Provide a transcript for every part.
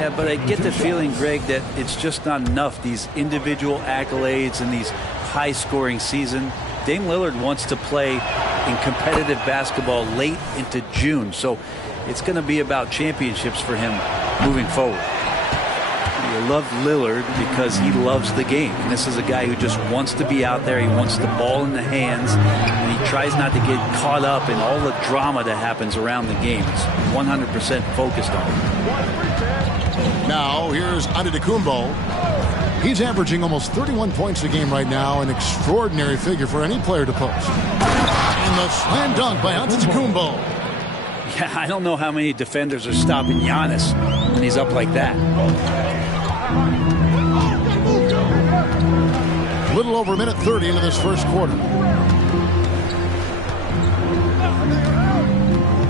Yeah, but I get the feeling, Greg, that it's just not enough. These individual accolades and these high-scoring season. Dame Lillard wants to play in competitive basketball late into June, so it's going to be about championships for him moving forward. You love Lillard because he loves the game, and this is a guy who just wants to be out there. He wants the ball in the hands, and he tries not to get caught up in all the drama that happens around the game. It's 100% focused on it. Now here's Antetokounmpo. He's averaging almost 31 points a game right now, an extraordinary figure for any player to post. And the slam dunk by Antetokounmpo. Yeah, I don't know how many defenders are stopping Giannis when he's up like that. A little over a minute 30 into this first quarter.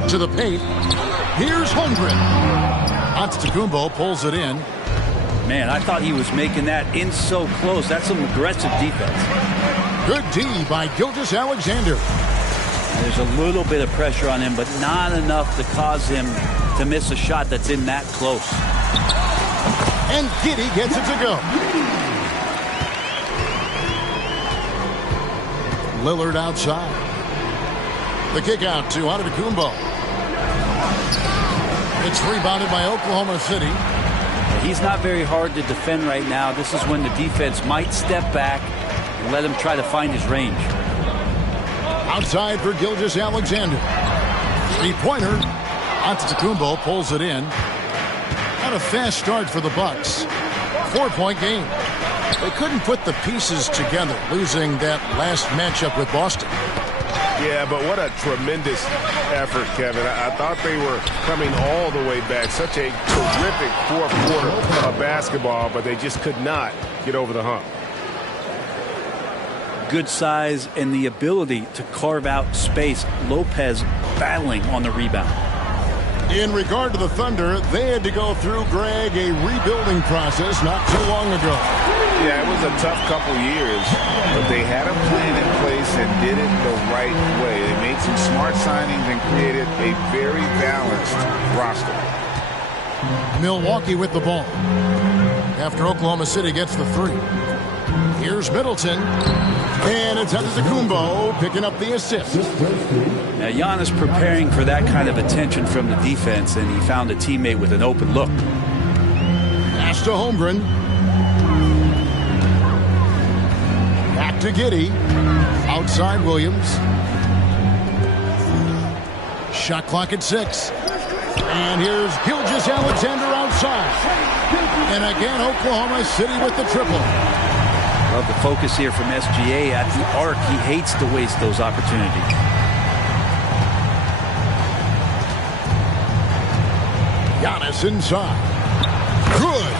To the paint. Here's Holmgren. Antetokounmpo pulls it in. Man, I thought he was making that in so close. That's some aggressive defense. Good D by Gilgeous-Alexander. There's a little bit of pressure on him, but not enough to cause him to miss a shot that's in that close. And Giddey gets it to go. Lillard outside. The kick out to Antetokounmpo. It's rebounded by Oklahoma City. He's not very hard to defend right now. This is when the defense might step back and let him try to find his range. Outside for Gilgeous-Alexander. Three-pointer. Antetokounmpo pulls it in. Not a fast start for the Bucks. 4-point game. They couldn't put the pieces together, losing that last matchup with Boston. Yeah, but what a tremendous effort, Kevin. I thought they were coming all the way back. Such a terrific fourth quarter of basketball, but they just could not get over the hump. Good size and the ability to carve out space. Lopez battling on the rebound. In regard to the Thunder, they had to go through, Greg, a rebuilding process not too long ago. Yeah, it was a tough couple years, but they had a plan in place and did it the right way. They made some smart signings and created a very balanced roster. Milwaukee with the ball. After Oklahoma City gets the three. Here's Middleton. And it's Antetokounmpo picking up the assist. Now Giannis preparing for that kind of attention from the defense, and he found a teammate with an open look. Pass to Holmgren. Back to Giddey. Outside Williams. Shot clock at 6. And here's Gilgeous-Alexander outside. And again, Oklahoma City with the triple. Love the focus here from SGA at the arc. He hates to waste those opportunities. Giannis inside. Good.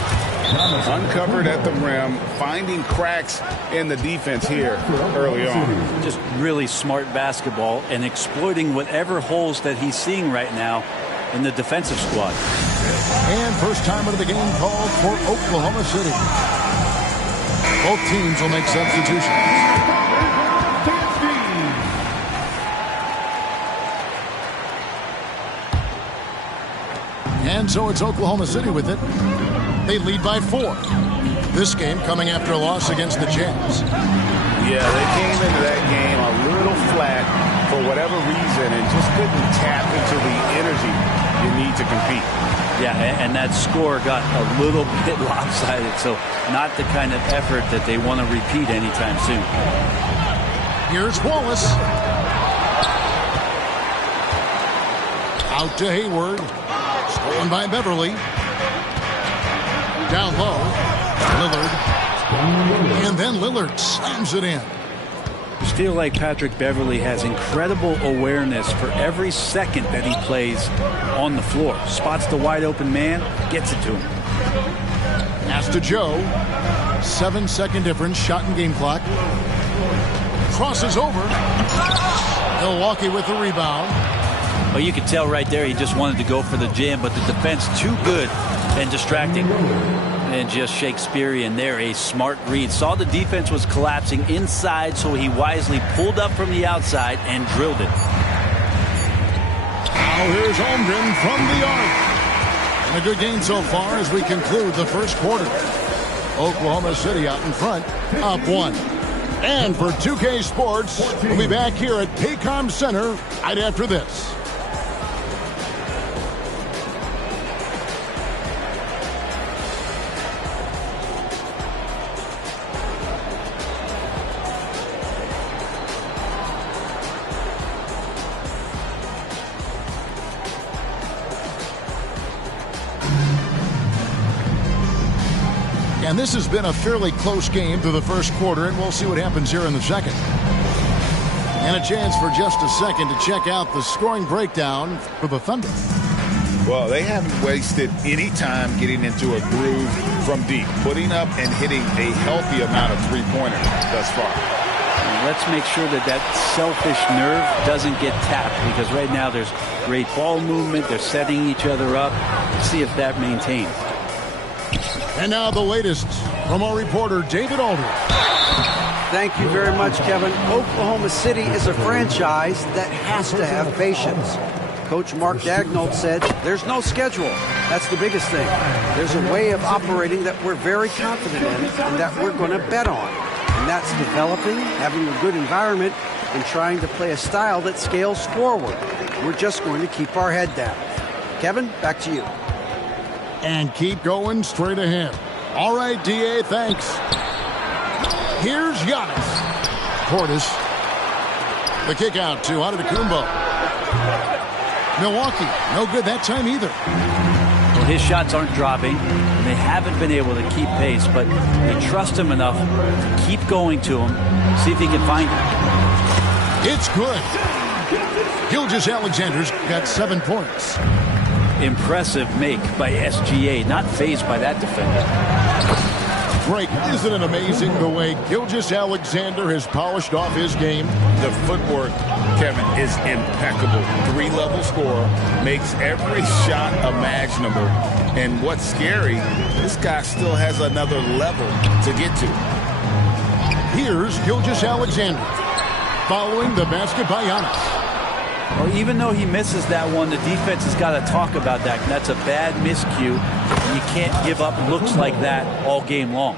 Uncovered at the rim, finding cracks in the defense here early on. Just really smart basketball and exploiting whatever holes that he's seeing right now in the defensive squad. And first time out of the game called for Oklahoma City. Both teams will make substitutions. And so it's Oklahoma City with it. They lead by 4. This game coming after a loss against the Jazz. Yeah, they came into that game a little flat for whatever reason and just couldn't tap into the energy you need to compete. Yeah, and that score got a little bit lopsided, so not the kind of effort that they want to repeat anytime soon. Here's Wallace. Out to Hayward. Stolen by Beverly. Down low. Lillard. And then Lillard slams it in. I just feel like Patrick Beverly has incredible awareness for every second that he plays on the floor. Spots the wide open man, gets it to him. Pass to Joe. 7-second difference, shot and game clock. Crosses over. Milwaukee with the rebound. Well, you could tell right there he just wanted to go for the jam, but the defense too good and distracting. And just Shakespearean there, a smart read. Saw the defense was collapsing inside, so he wisely pulled up from the outside and drilled it. Now here's Holmgren from the arc. And a good game so far as we conclude the first quarter. Oklahoma City out in front, up 1. And for 2K Sports, we'll be back here at Paycom Center right after this. And this has been a fairly close game through the first quarter, and we'll see what happens here in the second. And a chance for just a second to check out the scoring breakdown for the Thunder. Well, they haven't wasted any time getting into a groove from deep, putting up and hitting a healthy amount of three-pointers thus far. And let's make sure that that selfish nerve doesn't get tapped, because right now there's great ball movement. They're setting each other up. Let's see if that maintains. And now the latest from our reporter, David Aldridge. Thank you very much, Kevin. Oklahoma City is a franchise that has to have patience. Coach Mark Daigneault said there's no schedule. That's the biggest thing. There's a way of operating that we're very confident in and that we're going to bet on. And that's developing, having a good environment, and trying to play a style that scales forward. We're just going to keep our head down. Kevin, back to you. And keep going straight ahead. All right, D.A., thanks. Here's Giannis. Portis. The kick out to Antetokounmpo. Milwaukee, no good that time either. Well, his shots aren't dropping, and they haven't been able to keep pace, but they trust him enough to keep going to him, see if he can find it. It's good. Gilgeous-Alexander's got 7 points. Impressive make by SGA, not fazed by that defender. Drake, isn't it amazing the way Gilgeous-Alexander has polished off his game? The footwork, Kevin, is impeccable. 3-level scorer, makes every shot imaginable. And what's scary, this guy still has another level to get to. Here's Gilgeous-Alexander following the basket by Giannis. Well, even though he misses that one, the defense has got to talk about that. That's a bad miscue. You can't give up looks like that all game long.